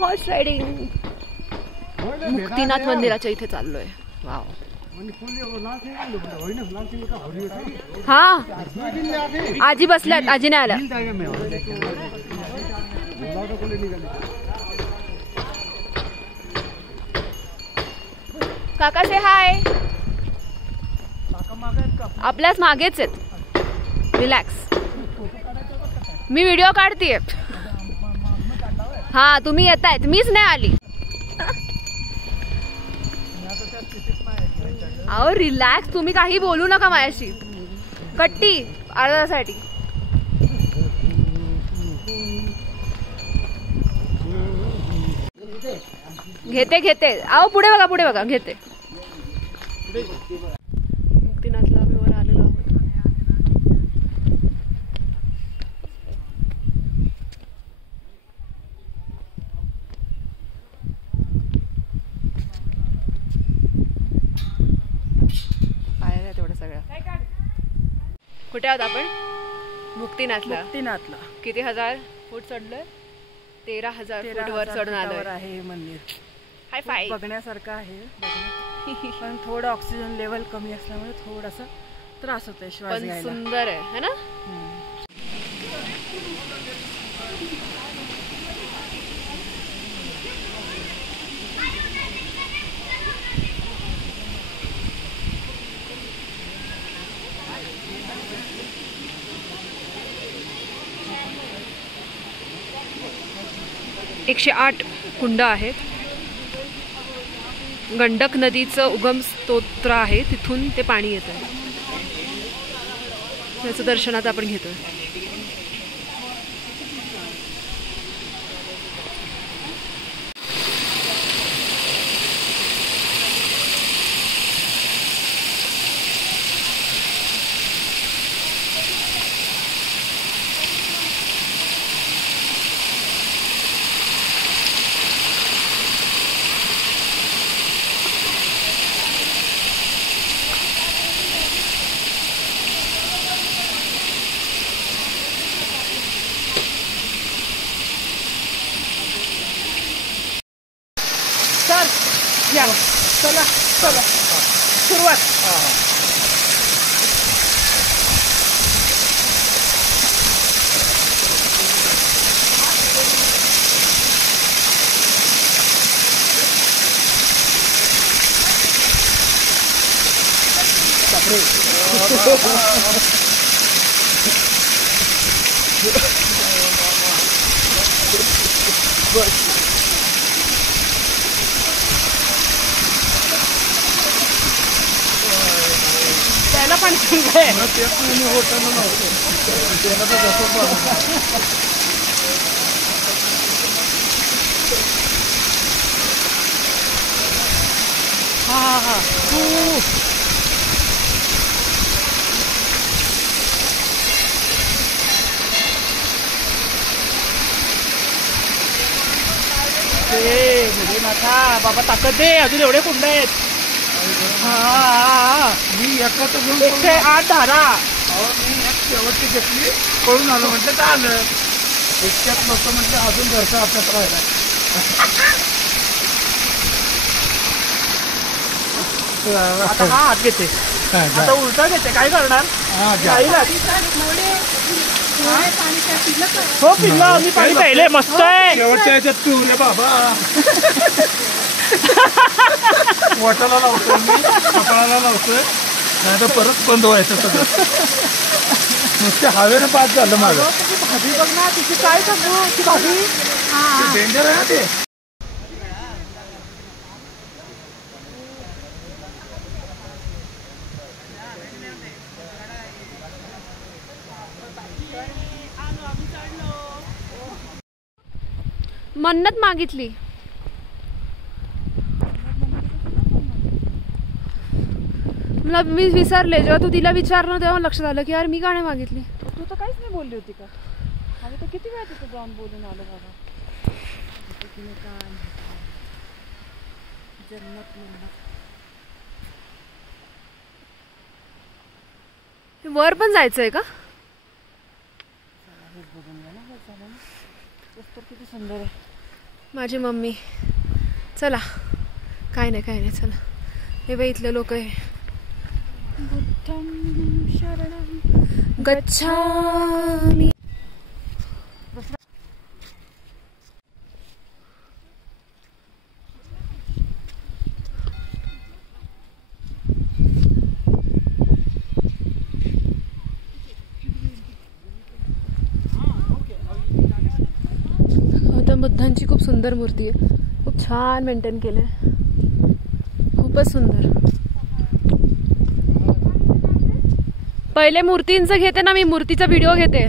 Horse riding Muktinath मंदिराच्या इथे चाललोय. वाव. हा आजी बसल्यात, आजी नाही आल्या. काका से हाय. आपल्याच मागेच आहेत. रिलॅक्स. मी व्हिडिओ काढतेय. हा तुम्ही येतायत, मीच नाही आली. अहो रिलॅक्स, तुम्ही काही बोलू नका माझ्याशी. कट्टी अर्ध्यासाठी. घेते घेते. अहो पुढे बघा, पुढे बघा. घेते. मुक्तीनाथला आम्ही वर आलेलो आहोत. पायऱ्या तेवढ्या सगळ्या. कुठे आहोत आपण? मुक्तीनाथला. मुक्तीनाथला किती हजार फूट चढलोय? 13,000 फूट वर चढून आलोय. आहे हे मंदिर. हाय फाय. बघण्यासारखं आहे. पण थोडं ऑक्सिजन लेवल कमी असल्यामुळे थोडासा त्रास होतोय श्वास घ्यायला. पण सुंदर आहे है ना? 108 कुंड आहेत. गंडक नदीचं उगम स्तोत्र आहे, तिथून ते पाणी येतं. त्याचं दर्शन आता आपण घेतोय. या चला चला सुरुवात. त्याला पण हा हा हा नाथा बाबा ताकद दे. अजून एवढे कुंड आहेत. हा मी एकच घेऊन 108 धारा. मी एक शेवटची घेतली, पळून आलो. म्हटलं तर आलं. इतक्यात लोक म्हटलं अजून घरचा आपल्यात राहिला. आता हा हात घेते, आता उलटा घेते. काय करणार? हो पिल्ला, मी पाणी प्यायले. मस्त आहे. शेवटच्या ह्याच्यात पिऊ रे बाबा. वाटाला लावतोय मी, कपाळाला लावतोय, नाही तर परत बंद व्हायचं सगळं. नुसते हवेनं पास झालं माझं. भाजी बघ ना तिची. काय सांगू ती भाजी डेंजर आहे ना ते. मन्नत मागितली. मला मी विसरले. जेव्हा तू तिला विचारलं तेव्हा लक्षात आलं की यार मी का नाही मागितली. तू तर काहीच नाही बोलली होती का? आम्ही तर किती वेळा तिथं जाऊन बोलून आलो बाबा. वर पण जायचंय का? किती सुंदर आहे. माझी मम्मी. चला काय नाही चला. हे बाई इथले लोक आहे. बुद्धं शरणं गच्छामि. गौतम बुद्धांची खूप सुंदर मूर्ती आहे. खूप छान मेंटेन केलंय. खूपच सुंदर. पहिले मूर्तींचं घेते ना मी. मूर्तीचा व्हिडिओ घेते.